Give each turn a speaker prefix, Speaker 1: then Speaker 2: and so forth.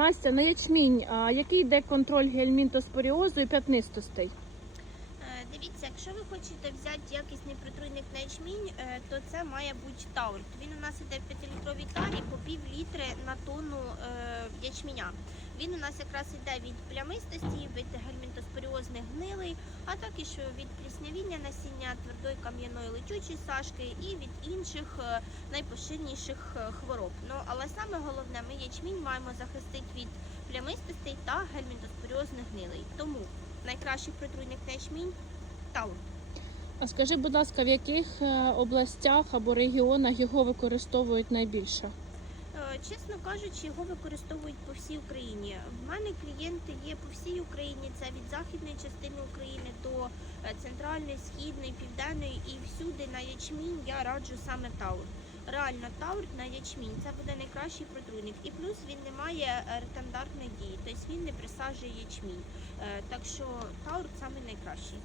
Speaker 1: Настя, на ячмінь, а який йде контроль гельмінтоспоріозу і п'ятнистостей?
Speaker 2: Е, Дивіться, якщо ви хочете взяти якісний притруйник на ячмінь, е, то це має бути таурт. Він у нас іде в 5-літровій тарі по пів літри на тонну е, ячменя. Він у нас якраз іде від плямистості, від гельмінтоспоріозних гнилей, а також від пліснявіння насіння, твердої кам'яної летючої сашки і від інших е, найпоширеніших е, хвороб. Ну але саме головне, ми ячмінь маємо захистити від плямистостей та гельмінтоспоріозних гнилей. Тому найкращий притруйник на ячмінь таурт.
Speaker 1: А скажи, будь ласка, в яких е, областях або регіонах його використовують найбільше?
Speaker 2: Чесно кажучи, його використовують по всій Україні. В мене клієнти є по всій Україні. Це від західної частини України до е, центральної, східної, південної і всюди на ячмінь я раджу саме таурт. Реально таурт на ячмінь це буде найкращий протруйник. І плюс він не має е, ретардантної дії, тобто він не присаджує ячмінь. Е, Так що таурт саме найкращий.